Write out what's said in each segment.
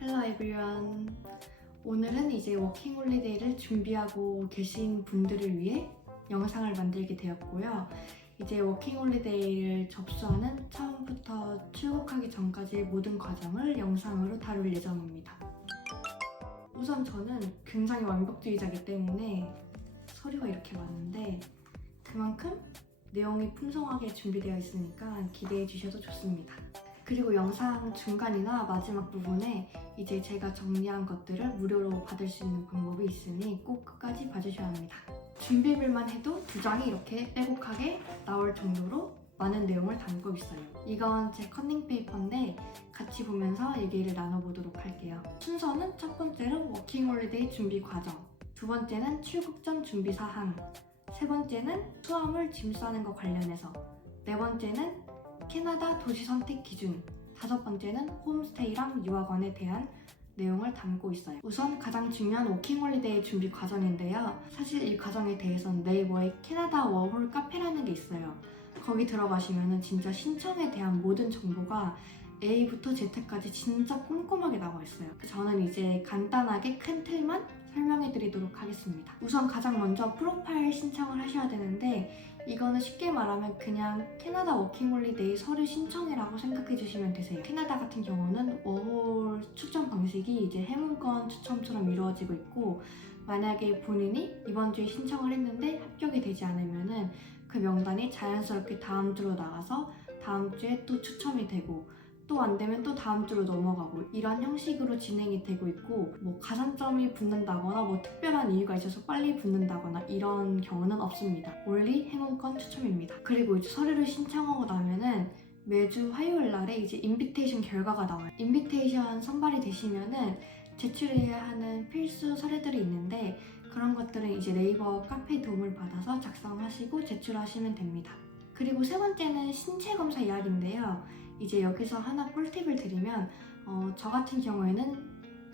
Hello everyone. 오늘은 이제 워킹홀리데이를 준비하고 계신 분들을 위해 영상을 만들게 되었고요. 이제 워킹홀리데이를 접수하는 처음부터 출국하기 전까지의 모든 과정을 영상으로 다룰 예정입니다. 우선 저는 굉장히 완벽주의자이기 때문에 서류가 이렇게 많은데 그만큼 내용이 풍성하게 준비되어 있으니까 기대해 주셔도 좋습니다. 그리고 영상 중간이나 마지막 부분에 이제 제가 정리한 것들을 무료로 받을 수 있는 방법이 있으니 꼭 끝까지 봐주셔야 합니다. 준비물만 해도 2장이 이렇게 빼곡하게 나올 정도로 많은 내용을 담고 있어요. 이건 제 컨닝 페이퍼인데 같이 보면서 얘기를 나눠보도록 할게요. 순서는 첫 번째로 워킹홀리데이 준비 과정, 두 번째는 출국 전 준비 사항, 세 번째는 수화물 짐 싸는 거 관련해서, 네 번째는 캐나다 도시 선택 기준, 다섯 번째는 홈스테이랑 유학원에 대한 내용을 담고 있어요. 우선 가장 중요한 워킹홀리데이 준비 과정인데요. 사실 이 과정에 대해서는 네이버에 캐나다 워홀 카페라는 게 있어요. 거기 들어가시면 진짜 신청에 대한 모든 정보가 A부터 Z까지 진짜 꼼꼼하게 나와 있어요. 저는 이제 간단하게 큰 틀만 설명해 드리도록 하겠습니다. 우선 가장 먼저 프로파일 신청을 하셔야 되는데 이거는 쉽게 말하면 그냥 캐나다 워킹홀리데이 서류 신청이라고 생각해 주시면 되세요. 캐나다 같은 경우는 워홀 추천 방식이 이제 해문권 추첨처럼 이루어지고 있고, 만약에 본인이 이번 주에 신청을 했는데 합격이 되지 않으면은 그 명단이 자연스럽게 다음 주로 나가서 다음 주에 또 추첨이 되고, 또 안 되면 또 다음 주로 넘어가고, 이런 형식으로 진행이 되고 있고, 뭐 가산점이 붙는다거나 뭐 특별한 이유가 있어서 빨리 붙는다거나 이런 경우는 없습니다. 올리 행운권 추첨입니다. 그리고 이제 서류를 신청하고 나면은 매주 화요일 날에 이제 인비테이션 결과가 나와요. 인비테이션 선발이 되시면은 제출해야 하는 필수 서류들이 있는데 그런 것들은 이제 네이버 카페 도움을 받아서 작성하시고 제출하시면 됩니다. 그리고 세 번째는 신체 검사 예약인데요. 이제 여기서 하나 꿀팁을 드리면 저 같은 경우에는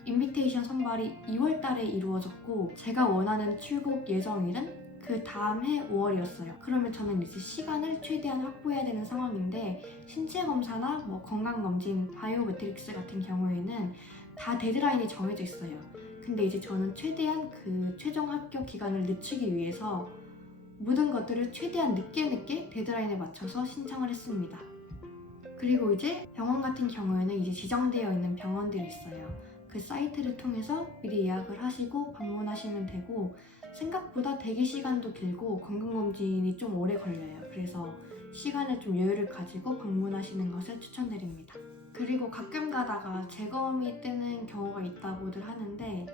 인비테이션 선발이 2월 달에 이루어졌고 제가 원하는 출국 예정일은 그 다음 해 5월이었어요. 그러면 저는 이제 시간을 최대한 확보해야 되는 상황인데 신체 검사나 뭐 건강검진, 바이오메트릭스 같은 경우에는 다 데드라인이 정해져 있어요. 근데 이제 저는 최대한 그 최종 합격 기간을 늦추기 위해서 모든 것들을 최대한 늦게 데드라인에 맞춰서 신청을 했습니다. 그리고 이제 병원 같은 경우에는 이제 지정되어 있는 병원들이 있어요. 그 사이트를 통해서 미리 예약을 하시고 방문하시면 되고, 생각보다 대기 시간도 길고 건강검진이 좀 오래 걸려요. 그래서 시간을 좀 여유를 가지고 방문하시는 것을 추천드립니다. 그리고 가끔 가다가 재검이 뜨는 경우가 있다고들 하는데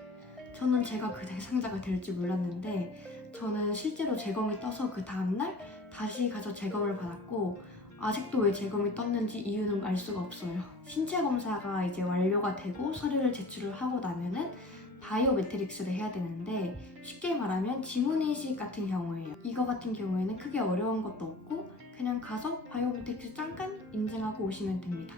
저는 제가 그 대상자가 될 줄 몰랐는데 저는 실제로 재검이 떠서 그 다음날 다시 가서 재검을 받았고 아직도 왜 재검이 떴는지 이유는 알 수가 없어요. 신체 검사가 이제 완료가 되고 서류를 제출을 하고 나면은 바이오메트릭스를 해야 되는데 쉽게 말하면 지문인식 같은 경우예요. 이거 같은 경우에는 크게 어려운 것도 없고 그냥 가서 바이오메트릭스 잠깐 인증하고 오시면 됩니다.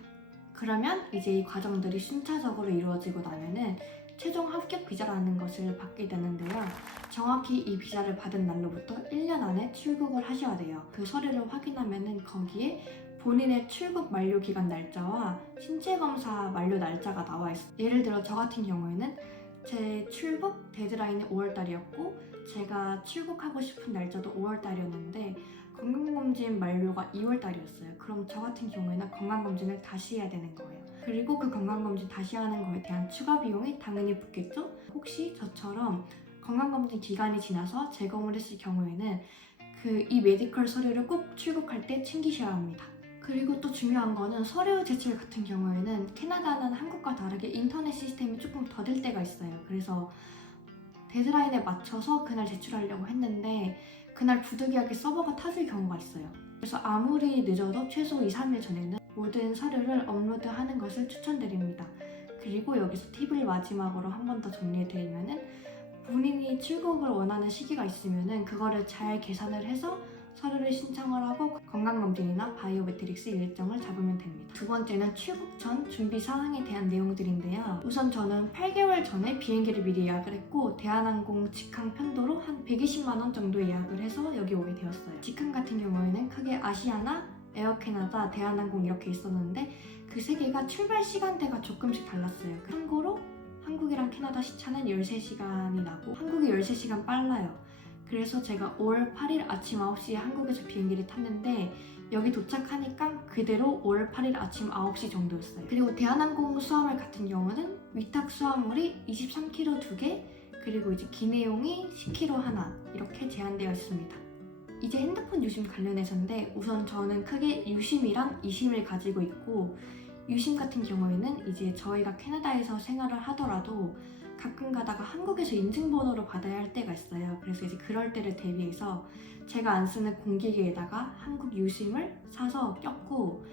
그러면 이제 이 과정들이 순차적으로 이루어지고 나면은 최종 합격 비자라는 것을 받게 되는데요. 정확히 이 비자를 받은 날로부터 1년 안에 출국을 하셔야 돼요. 그 서류를 확인하면은 거기에 본인의 출국 만료 기간 날짜와 신체 검사 만료 날짜가 나와 있어요. 예를 들어 저 같은 경우에는 제 출국 데드라인이 5월달이었고 제가 출국하고 싶은 날짜도 5월달이었는데 건강검진 만료가 2월달이었어요. 그럼 저 같은 경우에는 건강검진을 다시 해야 되는 거예요. 그리고 그 건강검진 다시 하는 거에 대한 추가 비용이 당연히 붙겠죠? 혹시 저처럼 건강검진 기간이 지나서 재검을 했을 경우에는 이 메디컬 서류를 꼭 출국할 때 챙기셔야 합니다. 그리고 또 중요한 거는 서류 제출 같은 경우에는 캐나다는 한국과 다르게 인터넷 시스템이 조금 더딜 때가 있어요. 그래서 데드라인에 맞춰서 그날 제출하려고 했는데 그날 부득이하게 서버가 터질 경우가 있어요. 그래서 아무리 늦어도 최소 2-3일 전에는 모든 서류를 업로드하는 것을 추천드립니다. 그리고 여기서 팁을 마지막으로 한 번 더 정리해드리면은 본인이 출국을 원하는 시기가 있으면은 그거를 잘 계산을 해서 서류를 신청을 하고 건강검진이나 바이오메트릭스 일정을 잡으면 됩니다. 두 번째는 출국 전 준비 사항에 대한 내용들인데요. 우선 저는 8개월 전에 비행기를 미리 예약을 했고 대한항공 직항 편도로 한 120만 원 정도 예약을 해서 여기 오게 되었어요. 직항 같은 경우에는 크게 아시아나, 에어캐나다, 대한항공 이렇게 있었는데 그 세 개가 출발 시간대가 조금씩 달랐어요. 참고로 한국이랑 캐나다 시차는 13시간이 나고 한국이 13시간 빨라요. 그래서 제가 5월 8일 아침 9시에 한국에서 비행기를 탔는데 여기 도착하니까 그대로 5월 8일 아침 9시 정도였어요. 그리고 대한항공 수화물 같은 경우는 위탁 수화물이 23kg 2개, 그리고 이제 기내용이 10kg 하나 이렇게 제한되어 있습니다. 이제 핸드폰 유심 관련해서인데 우선 저는 크게 유심이랑 이심을 가지고 있고, 유심 같은 경우에는 이제 저희가 캐나다에서 생활을 하더라도 가끔 가다가 한국에서 인증번호를 받아야 할 때가 있어요. 그래서 이제 그럴 때를 대비해서 제가 안 쓰는 공기계에다가 한국 유심을 사서 꼈고,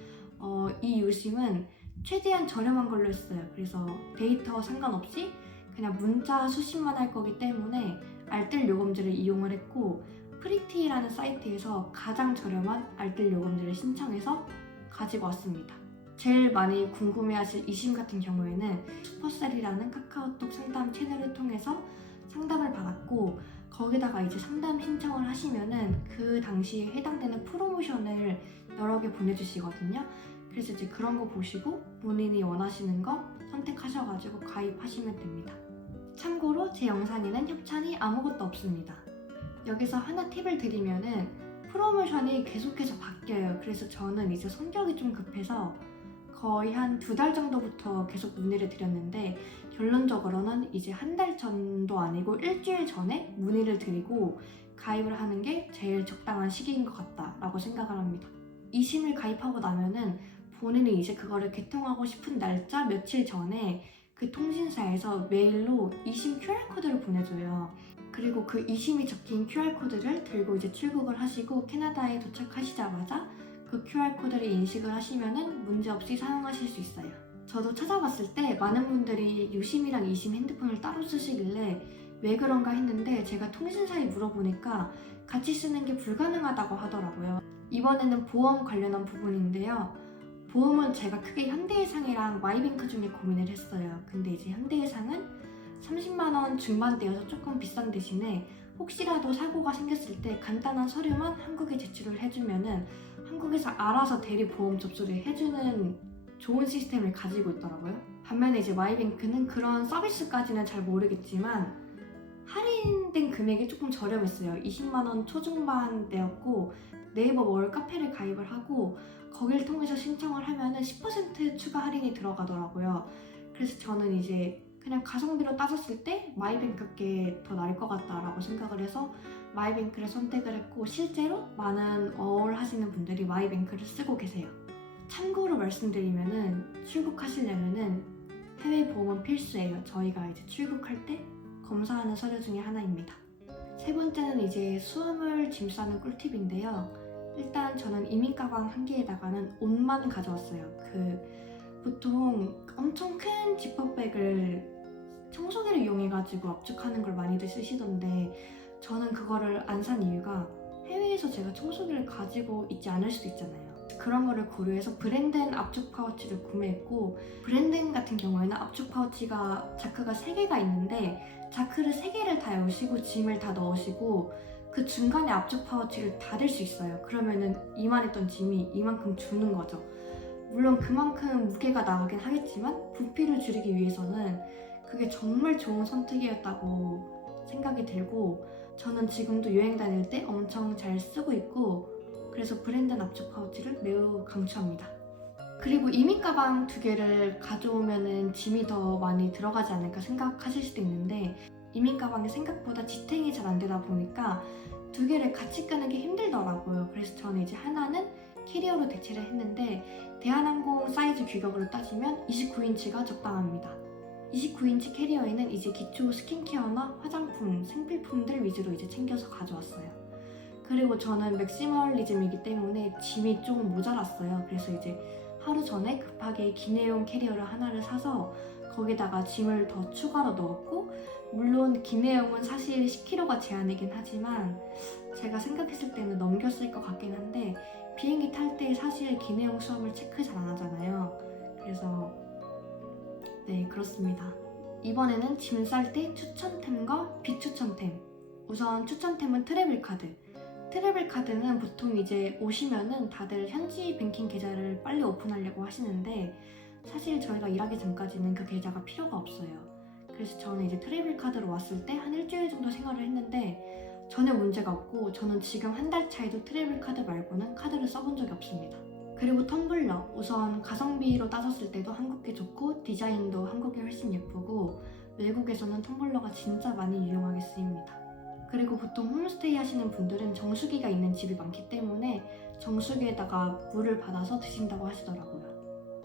이 유심은 최대한 저렴한 걸로 했어요. 그래서 데이터 상관없이 그냥 문자 수신만 할 거기 때문에 알뜰 요금제를 이용을 했고, 프리티라는 사이트에서 가장 저렴한 알뜰 요금제를 신청해서 가지고 왔습니다. 제일 많이 궁금해하실 이심 같은 경우에는 슈퍼셀이라는 카카오톡 상담 채널을 통해서 상담을 받았고, 거기다가 이제 상담 신청을 하시면은 그 당시에 해당되는 프로모션을 여러 개 보내주시거든요. 그래서 이제 그런 거 보시고 본인이 원하시는 거 선택하셔가지고 가입하시면 됩니다. 참고로 제 영상에는 협찬이 아무것도 없습니다. 여기서 하나 팁을 드리면은 프로모션이 계속해서 바뀌어요. 그래서 저는 이제 성격이 좀 급해서 거의 한 2달 정도부터 계속 문의를 드렸는데, 결론적으로는 이제 한 달 전도 아니고 일주일 전에 문의를 드리고 가입을 하는 게 제일 적당한 시기인 것 같다라고 생각을 합니다. 이심을 가입하고 나면은 본인이 이제 그거를 개통하고 싶은 날짜 며칠 전에 그 통신사에서 메일로 이심 QR코드를 보내줘요. 그리고 그 이심이 적힌 QR코드를 들고 이제 출국을 하시고 캐나다에 도착하시자마자 그 QR코드를 인식을 하시면은 문제없이 사용하실 수 있어요. 저도 찾아봤을 때 많은 분들이 유심이랑 이심 핸드폰을 따로 쓰시길래 왜 그런가 했는데, 제가 통신사에 물어보니까 같이 쓰는 게 불가능하다고 하더라고요. 이번에는 보험 관련한 부분인데요. 보험은 제가 크게 현대해상이랑 마이뱅크 중에 고민을 했어요. 근데 이제 현대해상은 30만 원 중반대여서 조금 비싼 대신에 혹시라도 사고가 생겼을 때 간단한 서류만 한국에 제출을 해주면은 한국에서 알아서 대리 보험 접수를 해주는 좋은 시스템을 가지고 있더라고요. 반면에 이제 마이뱅크는 그런 서비스까지는 잘 모르겠지만 할인된 금액이 조금 저렴했어요. 20만 원 초중반대였고, 네이버 월 카페를 가입을 하고 거기를 통해서 신청을 하면은 10% 추가 할인이 들어가더라고요. 그래서 저는 이제 그냥 가성비로 따졌을 때 마이뱅크께 더 나을 것 같다라고 생각을 해서 마이뱅크를 선택을 했고, 실제로 많은 어월 하시는 분들이 마이뱅크를 쓰고 계세요. 참고로 말씀드리면은 출국하시려면은 해외 보험은 필수예요. 저희가 이제 출국할 때 검사하는 서류 중에 하나입니다. 세 번째는 이제 수화물 짐 싸는 꿀팁인데요. 일단 저는 이민 가방 한 개에다가는 옷만 가져왔어요. 보통 엄청 큰 지퍼백을 청소기를 이용해가지고 압축하는 걸 많이들 쓰시던데, 저는 그거를 안 산 이유가 해외에서 제가 청소기를 가지고 있지 않을 수도 있잖아요. 그런 거를 고려해서 브랜든 압축 파우치를 구매했고, 브랜든 같은 경우에는 압축 파우치가 자크가 3개가 있는데 자크를 3개를 다 여시고 짐을 다 넣으시고 그 중간에 압축 파우치를 닫을 수 있어요. 그러면은 이만했던 짐이 이만큼 주는 거죠. 물론 그만큼 무게가 나가긴 하겠지만 부피를 줄이기 위해서는 그게 정말 좋은 선택이었다고 생각이 들고, 저는 지금도 여행 다닐 때 엄청 잘 쓰고 있고, 그래서 브랜든 압축 파우치를 매우 강추합니다. 그리고 이민 가방 2개를 가져오면은 짐이 더 많이 들어가지 않을까 생각하실 수도 있는데, 이민 가방이 생각보다 지탱이 잘 안 되다 보니까 2개를 같이 끄는 게 힘들더라고요. 그래서 저는 이제 하나는 캐리어로 대체를 했는데, 대한항공 사이즈 규격으로 따지면 29인치가 적당합니다. 29인치 캐리어에는 이제 기초 스킨케어나 화장품, 생필품들 위주로 이제 챙겨서 가져왔어요. 그리고 저는 맥시멀리즘이기 때문에 짐이 조금 모자랐어요. 그래서 이제 하루 전에 급하게 기내용 캐리어를 하나를 사서 거기다가 짐을 더 추가로 넣었고, 물론 기내용은 사실 10kg가 제한이긴 하지만 제가 생각했을 때는 넘겼을 것 같긴 한데, 비행기 탈 때 사실 기내용 수화물 체크 잘 안 하잖아요. 그래서 네, 그렇습니다. 이번에는 짐 쌀 때 추천템과 비추천템. 우선 추천템은 트래블 카드. 트래블 카드는 보통 이제 오시면은 다들 현지 뱅킹 계좌를 빨리 오픈하려고 하시는데, 사실 저희가 일하기 전까지는 그 계좌가 필요가 없어요. 그래서 저는 이제 트래블 카드로 왔을 때 한 일주일 정도 생활을 했는데 전혀 문제가 없고 저는 지금 한 달 차에도 트래블 카드 말고는 카드를 써본 적이 없습니다. 그리고 텀블러, 우선 가성비로 따졌을 때도 한국게 좋고 디자인도 한국이 훨씬 예쁘고 외국에서는 텀블러가 진짜 많이 유용하게 쓰입니다. 그리고 보통 홈스테이 하시는 분들은 정수기가 있는 집이 많기 때문에 정수기에다가 물을 받아서 드신다고 하시더라고요.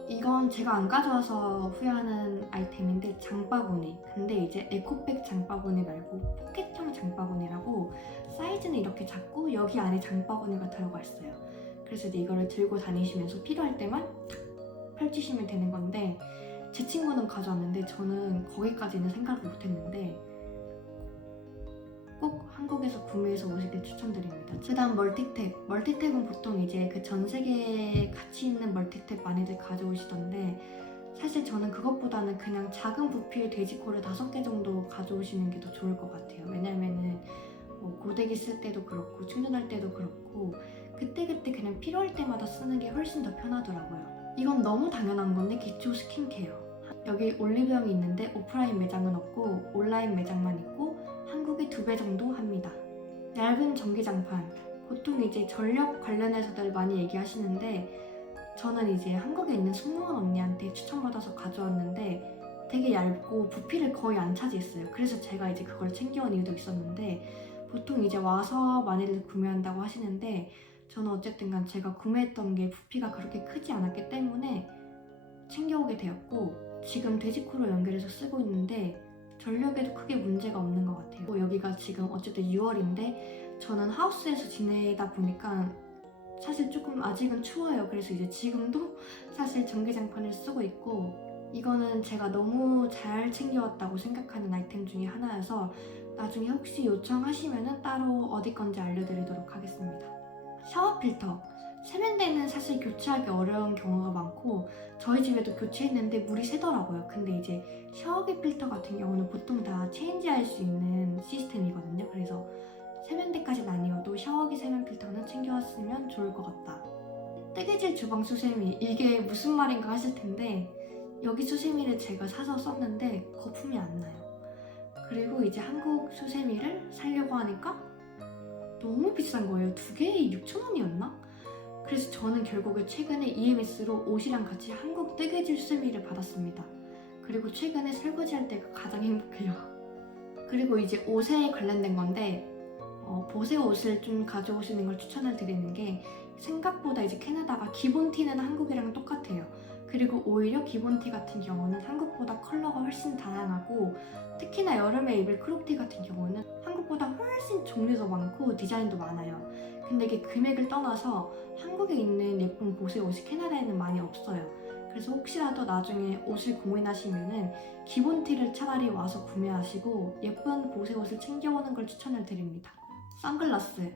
이건 제가 안 가져와서 후회하는 아이템인데 장바구니. 근데 이제 에코백 장바구니 말고 포켓형 장바구니라고 사이즈는 이렇게 작고 여기 안에 장바구니가 들어가 있어요. 그래서 이제 이거를 들고 다니시면서 필요할 때만 탁 펼치시면 되는 건데 제 친구는 가져왔는데 저는 거기까지는 생각을 못했는데 꼭 한국에서 구매해서 오시길 추천드립니다. 그다음 멀티탭. 멀티탭은 보통 이제 그 전 세계에 가치 있는 멀티탭 많이들 가져오시던데 사실 저는 그것보다는 그냥 작은 부피의 돼지코를 5개 정도 가져오시는 게 더 좋을 것 같아요. 왜냐면은 뭐 고데기 쓸 때도 그렇고 충전할 때도 그렇고 그때그때 그냥 필요할 때마다 쓰는 게 훨씬 더 편하더라고요. 이건 너무 당연한 건데 기초 스킨케어. 여기 올리브영이 있는데 오프라인 매장은 없고 온라인 매장만 있고 한국이 2배 정도 합니다. 얇은 전기장판. 보통 이제 전력 관련해서들 많이 얘기하시는데 저는 이제 한국에 있는 승무원 언니한테 추천받아서 가져왔는데 되게 얇고 부피를 거의 안 차지했어요. 그래서 제가 이제 그걸 챙겨온 이유도 있었는데 보통 이제 와서 많이들 구매한다고 하시는데 저는 어쨌든 간 제가 구매했던 게 부피가 그렇게 크지 않았기 때문에 챙겨오게 되었고 지금 돼지코로 연결해서 쓰고 있는데 전력에도 크게 문제가 없는 것 같아요. 여기가 지금 어쨌든 6월인데 저는 하우스에서 지내다 보니까 사실 조금 아직은 추워요. 그래서 이제 지금도 사실 전기장판을 쓰고 있고 이거는 제가 너무 잘 챙겨왔다고 생각하는 아이템 중에 하나여서 나중에 혹시 요청하시면 따로 어디 건지 알려드리도록 하겠습니다. 샤워 필터. 세면대는 사실 교체하기 어려운 경우가 많고 저희 집에도 교체했는데 물이 새더라고요. 근데 이제 샤워기 필터 같은 경우는 보통 다 체인지할 수 있는 시스템이거든요. 그래서 세면대까지는 아니어도 샤워기 세면 필터는 챙겨왔으면 좋을 것 같다. 뜨개질 주방 수세미. 이게 무슨 말인가 하실 텐데 여기 수세미를 제가 사서 썼는데 거품이 안 나요. 그리고 이제 한국 수세미를 사려고 하니까 너무 비싼 거예요. 2개에 6,000원이었나? 그래서 저는 결국에 최근에 EMS로 옷이랑 같이 한국 뜨개질 수세미를 받았습니다. 그리고 최근에 설거지할 때가 가장 행복해요. 그리고 이제 옷에 관련된 건데 보세 옷을 좀 가져오시는 걸 추천을 드리는 게 생각보다 이제 캐나다가 기본 티는 한국이랑 똑같아요. 그리고 오히려 기본 티 같은 경우는 한국보다 컬러가 훨씬 다양하고 특히나 여름에 입을 크롭티 같은 경우는 한국보다 훨씬 종류도 많고 디자인도 많아요. 근데 이게 금액을 떠나서 한국에 있는 예쁜 보세 옷이 캐나다에는 많이 없어요. 그래서 혹시라도 나중에 옷을 고민하시면은 기본 티를 차라리 와서 구매하시고 예쁜 보세 옷을 챙겨오는 걸 추천을 드립니다. 선글라스.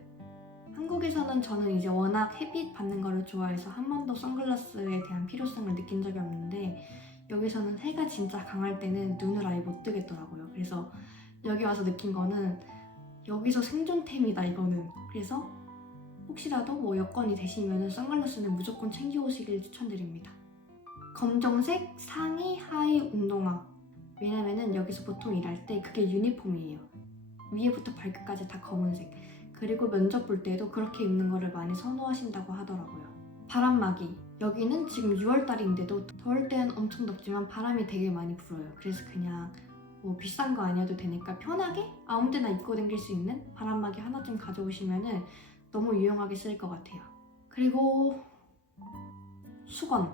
한국에서는 저는 이제 워낙 햇빛 받는 거를 좋아해서 한 번도 선글라스에 대한 필요성을 느낀 적이 없는데 여기서는 해가 진짜 강할 때는 눈을 아예 못 뜨겠더라고요. 그래서 여기 와서 느낀 거는 여기서 생존템이다 이거는. 그래서 혹시라도 뭐 여건이 되시면 선글라스는 무조건 챙겨오시길 추천드립니다. 검정색 상의 하의 운동화. 왜냐면은 여기서 보통 일할 때 그게 유니폼이에요. 위에부터 발끝까지 다 검은색. 그리고 면접 볼 때도 그렇게 입는 거를 많이 선호하신다고 하더라고요. 바람막이. 여기는 지금 6월달인데도 더울 때는 엄청 덥지만 바람이 되게 많이 불어요. 그래서 그냥 뭐 비싼 거 아니어도 되니까 편하게 아무 때나 입고 다닐 수 있는 바람막이 하나쯤 가져오시면은 너무 유용하게 쓸 것 같아요. 그리고 수건.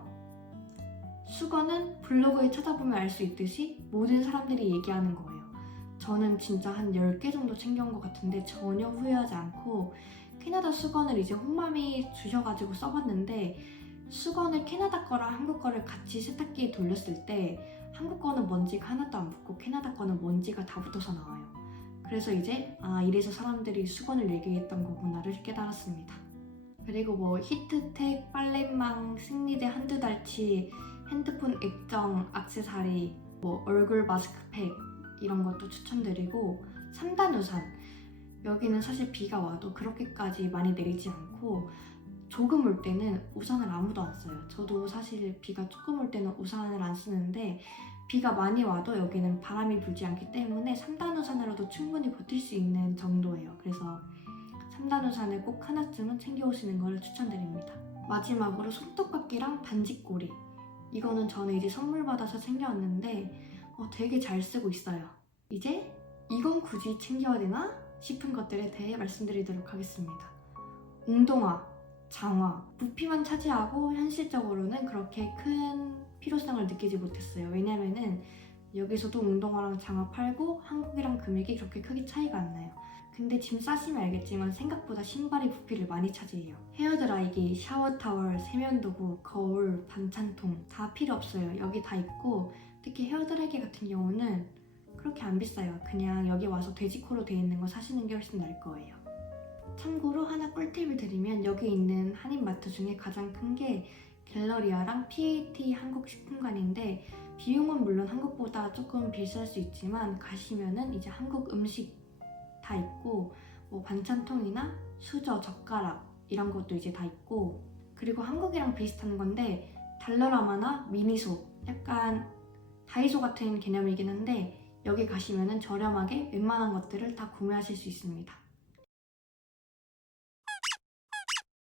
수건은 블로그에 찾아보면 알 수 있듯이 모든 사람들이 얘기하는 거예요. 저는 진짜 한 10개 정도 챙겨온 것 같은데 전혀 후회하지 않고 캐나다 수건을 이제 홍맘이 주셔가지고 써봤는데 수건을 캐나다 거랑 한국 거를 같이 세탁기에 돌렸을 때 한국 거는 먼지가 하나도 안 붙고 캐나다 거는 먼지가 다 붙어서 나와요. 그래서 이제 이래서 사람들이 수건을 얘기했던 거구나를 깨달았습니다. 그리고 뭐 히트텍, 빨래망, 생리대 한두 달치, 핸드폰 액정, 액세서리, 뭐 얼굴 마스크팩 이런 것도 추천드리고 3단 우산. 여기는 사실 비가 와도 그렇게까지 많이 내리지 않고 조금 올 때는 우산을 아무도 안 써요. 저도 사실 비가 조금 올 때는 우산을 안 쓰는데 비가 많이 와도 여기는 바람이 불지 않기 때문에 3단 우산으로도 충분히 버틸 수 있는 정도예요. 그래서 3단 우산을 꼭 하나쯤은 챙겨오시는 걸 추천드립니다. 마지막으로 손톱깎이랑 반지꼬리. 이거는 저는 이제 선물 받아서 챙겨왔는데 되게 잘 쓰고 있어요. 이제 이건 굳이 챙겨야 되나 싶은 것들에 대해 말씀드리도록 하겠습니다. 운동화, 장화, 부피만 차지하고 현실적으로는 그렇게 큰 필요성을 느끼지 못했어요. 왜냐면은 여기서도 운동화랑 장화 팔고 한국이랑 금액이 그렇게 크게 차이가 안 나요. 근데 짐 싸시면 알겠지만 생각보다 신발이 부피를 많이 차지해요. 헤어드라이기, 샤워타월, 세면도구, 거울, 반찬통 다 필요 없어요. 여기 다 있고 특히 헤어드라이기 같은 경우는 그렇게 안 비싸요. 그냥 여기 와서 돼지코로 되어 있는 거 사시는 게 훨씬 나을 거예요. 참고로 하나 꿀팁을 드리면 여기 있는 한인마트 중에 가장 큰 게 갤러리아랑 PAT 한국식품관인데 비용은 물론 한국보다 조금 비쌀 수 있지만 가시면은 이제 한국 음식 다 있고 뭐 반찬통이나 수저, 젓가락 이런 것도 이제 다 있고 그리고 한국이랑 비슷한 건데 달러라마나 미니소 약간 다이소 같은 개념이긴 한데 여기 가시면은 저렴하게 웬만한 것들을 다 구매하실 수 있습니다.